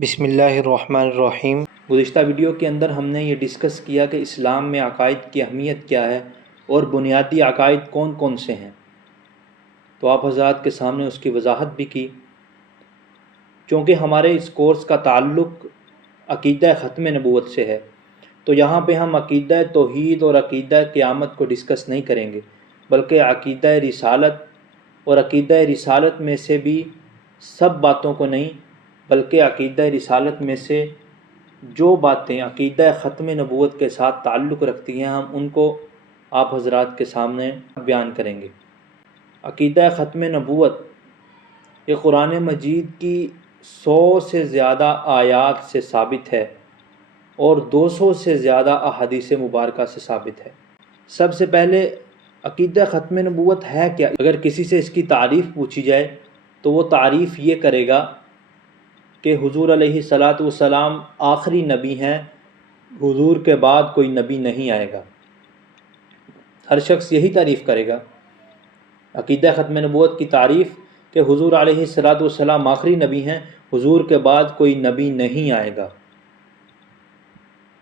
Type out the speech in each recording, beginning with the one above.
بسم اللہ الرحمن الرحیم۔ گزشتہ ویڈیو کے اندر ہم نے یہ ڈسکس کیا کہ اسلام میں عقائد کی اہمیت کیا ہے اور بنیادی عقائد کون کون سے ہیں، تو آپ حضرات کے سامنے اس کی وضاحت بھی کی۔ چونکہ ہمارے اس کورس کا تعلق عقیدہ ختم نبوت سے ہے، تو یہاں پہ ہم عقیدہ توحید اور عقیدہ قیامت کو ڈسکس نہیں کریں گے، بلکہ عقیدہ رسالت اور عقیدہ رسالت میں سے بھی سب باتوں کو نہیں، بلکہ عقیدہ رسالت میں سے جو باتیں عقیدہ ختم نبوت کے ساتھ تعلق رکھتی ہیں ہم ان کو آپ حضرات کے سامنے بیان کریں گے۔ عقیدہ ختم نبوت یہ قرآن مجید کی 100 سے زیادہ آیات سے ثابت ہے اور 200 سے زیادہ احادیث مبارکہ سے ثابت ہے۔ سب سے پہلے عقیدہ ختم نبوت ہے کیا؟ اگر کسی سے اس کی تعریف پوچھی جائے تو وہ تعریف یہ کرے گا کہ حضور علیہ الصلاۃ والسلام آخری نبی ہیں، حضور کے بعد کوئی نبی نہیں آئے گا۔ ہر شخص یہی تعریف کرے گا۔ عقیدہ ختم نبوت کی تعریف کہ حضور علیہ الصلاۃ والسلام آخری نبی ہیں، حضور کے بعد کوئی نبی نہیں آئے گا۔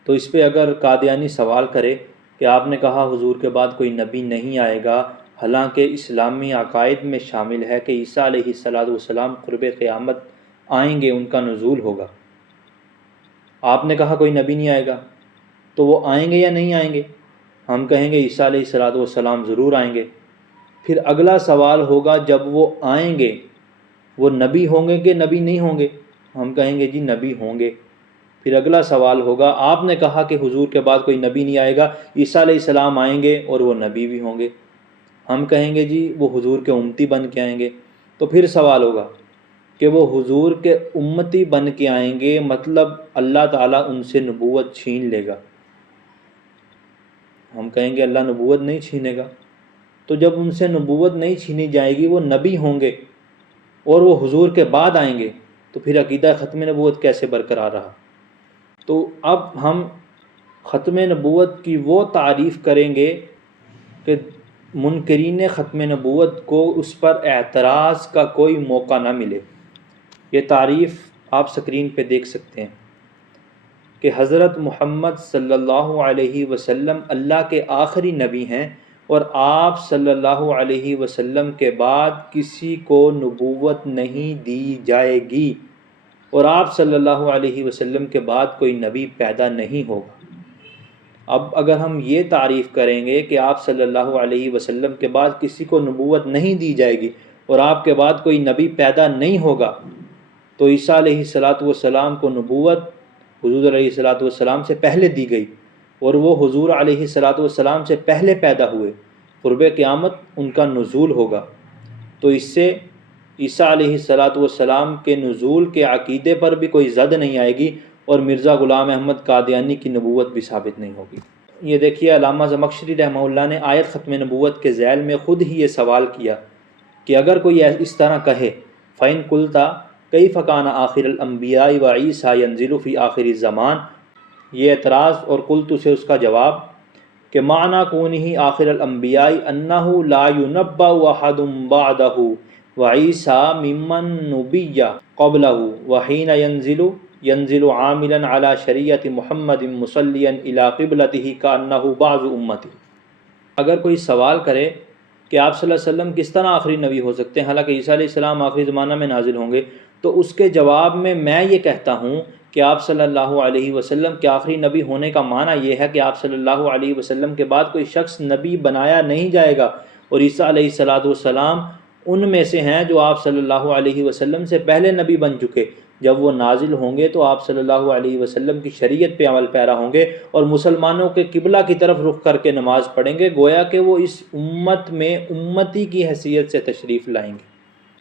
تو اس پہ اگر قادیانی سوال کرے کہ آپ نے کہا حضور کے بعد کوئی نبی نہیں آئے گا، حالانکہ اسلامی عقائد میں شامل ہے کہ عیسیٰ علیہ الصلاۃ والسلام قرب قیامت آئیں گے، ان کا نزول ہوگا۔ آپ نے کہا کوئی نبی نہیں آئے گا، تو وہ آئیں گے یا نہیں آئیں گے؟ ہم کہیں گے عیسیٰ علیہ الصلاۃ والسلام ضرور آئیں گے۔ پھر اگلا سوال ہوگا جب وہ آئیں گے وہ نبی ہوں گے کہ نبی نہیں ہوں گے؟ ہم کہیں گے جی نبی ہوں گے۔ پھر اگلا سوال ہوگا آپ نے کہا کہ حضور کے بعد کوئی نبی نہیں آئے گا، عیسیٰ علیہ السلام آئیں گے اور وہ نبی بھی ہوں گے۔ ہم کہیں گے جی وہ حضور کے امتی بن کے آئیں گے۔ تو پھر سوال ہوگا کہ وہ حضور کے امتی بن کے آئیں گے، مطلب اللہ تعالیٰ ان سے نبوت چھین لے گا۔ ہم کہیں گے اللہ نبوت نہیں چھینے گا۔ تو جب ان سے نبوت نہیں چھینی جائے گی، وہ نبی ہوں گے اور وہ حضور کے بعد آئیں گے، تو پھر عقیدہ ختم نبوت کیسے برقرار رہا؟ تو اب ہم ختم نبوت کی وہ تعریف کریں گے کہ منکرین ختم نبوت کو اس پر اعتراض کا کوئی موقع نہ ملے۔ یہ تعریف آپ سکرین پہ دیکھ سکتے ہیں کہ حضرت محمد صلی اللہ علیہ وسلم اللہ کے آخری نبی ہیں اور آپ صلی اللہ علیہ وسلم کے بعد کسی کو نبوت نہیں دی جائے گی، اور آپ صلی اللہ علیہ وسلم کے بعد کوئی نبی پیدا نہیں ہوگا۔ اب اگر ہم یہ تعریف کریں گے کہ آپ صلی اللہ علیہ وسلم کے بعد کسی کو نبوت نہیں دی جائے گی اور آپ کے بعد کوئی نبی پیدا نہیں ہوگا، تو عیسیٰ علیہ الصلاۃ والسلام کو نبوت حضور علیہ الصلاۃ والسلام سے پہلے دی گئی اور وہ حضور علیہ الصلاۃ والسلام سے پہلے پیدا ہوئے، قرب قیامت ان کا نزول ہوگا۔ تو اس سے عیسیٰ علیہ الصلاۃ والسلام کے نزول کے عقیدے پر بھی کوئی زد نہیں آئے گی اور مرزا غلام احمد قادیانی کی نبوت بھی ثابت نہیں ہوگی۔ یہ دیکھیے علامہ زمخشری رحمہ اللہ نے آیت ختم نبوت کے ذیل میں خود ہی یہ سوال کیا کہ اگر کوئی اس طرح کہے فَإِن قُلْتَ كَيْفَ كَانَ آخِرُ الْأَنْبِيَاءِ وَعِيسَىٰ يَنزِلُ فِي آخِرِ الزَّمَانِ، یہ اعتراض اور قلت سے اس کا جواب کہ معنی کونہ آخر الانبیاء انہ لا ینبأ احد بعدہ وعیسیٰ ممن نبی قبلہ وحین ینزل عاملا علی شریعت محمد مصلیا الی قبلتہ کانہ بعض امتہ۔ اگر کوئی سوال کرے کہ آپ صلی اللہ علیہ وسلم کس طرح آخری نبی ہو سکتے ہیں حالانکہ عیسیٰ علیہ السلام آخری زمانہ میں نازل ہوں گے، تو اس کے جواب میں یہ کہتا ہوں کہ آپ صلی اللہ علیہ وسلم کے آخری نبی ہونے کا معنی یہ ہے کہ آپ صلی اللہ علیہ وسلم کے بعد کوئی شخص نبی بنایا نہیں جائے گا، اور عیسیٰ علیہ الصلاۃ والسلام ان میں سے ہیں جو آپ صلی اللہ علیہ وسلم سے پہلے نبی بن چکے۔ جب وہ نازل ہوں گے تو آپ صلی اللہ علیہ وسلم کی شریعت پہ عمل پیرا ہوں گے اور مسلمانوں کے قبلہ کی طرف رخ کر کے نماز پڑھیں گے، گویا کہ وہ اس امت میں امتی کی حیثیت سے تشریف لائیں گے۔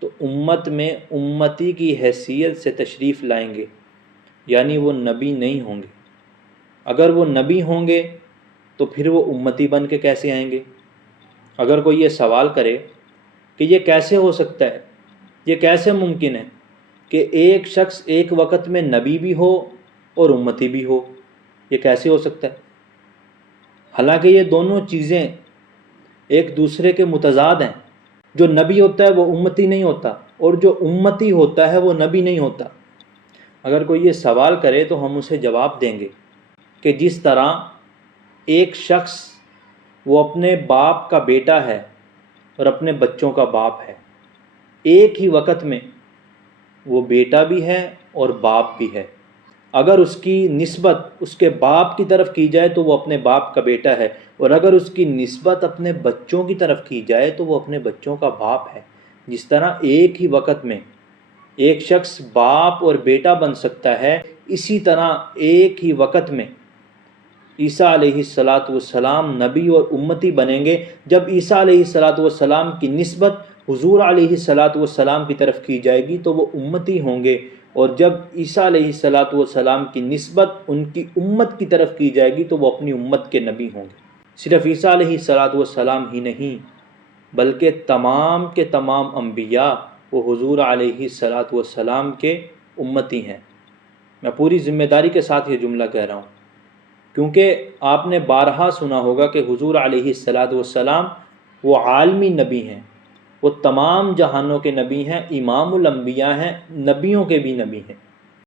تو امت میں امتی کی حیثیت سے تشریف لائیں گے، یعنی وہ نبی نہیں ہوں گے۔ اگر وہ نبی ہوں گے تو پھر وہ امتی بن کے کیسے آئیں گے؟ اگر کوئی یہ سوال کرے کہ یہ کیسے ہو سکتا ہے، یہ کیسے ممکن ہے کہ ایک شخص ایک وقت میں نبی بھی ہو اور امتی بھی ہو، یہ کیسے ہو سکتا ہے؟ حالانکہ یہ دونوں چیزیں ایک دوسرے کے متضاد ہیں۔ جو نبی ہوتا ہے وہ امتی نہیں ہوتا، اور جو امتی ہوتا ہے وہ نبی نہیں ہوتا۔ اگر کوئی یہ سوال کرے تو ہم اسے جواب دیں گے کہ جس طرح ایک شخص وہ اپنے باپ کا بیٹا ہے اور اپنے بچوں کا باپ ہے، ایک ہی وقت میں وہ بیٹا بھی ہے اور باپ بھی ہے۔ اگر اس کی نسبت اس کے باپ کی طرف کی جائے تو وہ اپنے باپ کا بیٹا ہے، اور اگر اس کی نسبت اپنے بچوں کی طرف کی جائے تو وہ اپنے بچوں کا باپ ہے۔ جس طرح ایک ہی وقت میں ایک شخص باپ اور بیٹا بن سکتا ہے، اسی طرح ایک ہی وقت میں عیسیٰ علیہ السلام نبی اور امتی بنیں گے۔ جب عیسیٰ علیہ السلام کی نسبت حضور علیہ السلام کی طرف کی جائے گی تو وہ امتی ہوں گے، اور جب عیسیٰ علیہ السلام کی نسبت ان کی امت کی طرف کی جائے گی تو وہ اپنی امت کے نبی ہوں گے۔ صرف عیسیٰ علیہ السلام ہی نہیں بلکہ تمام کے تمام انبیاء وہ حضور علیہ السلام کے امتی ہیں۔ میں پوری ذمہ داری کے ساتھ یہ جملہ کہہ رہا ہوں، کیونکہ آپ نے بارہا سنا ہوگا کہ حضور علیہ السلام وہ عالمی نبی ہیں، وہ تمام جہانوں کے نبی ہیں، امام الانبیاء ہیں، نبیوں کے بھی نبی ہیں۔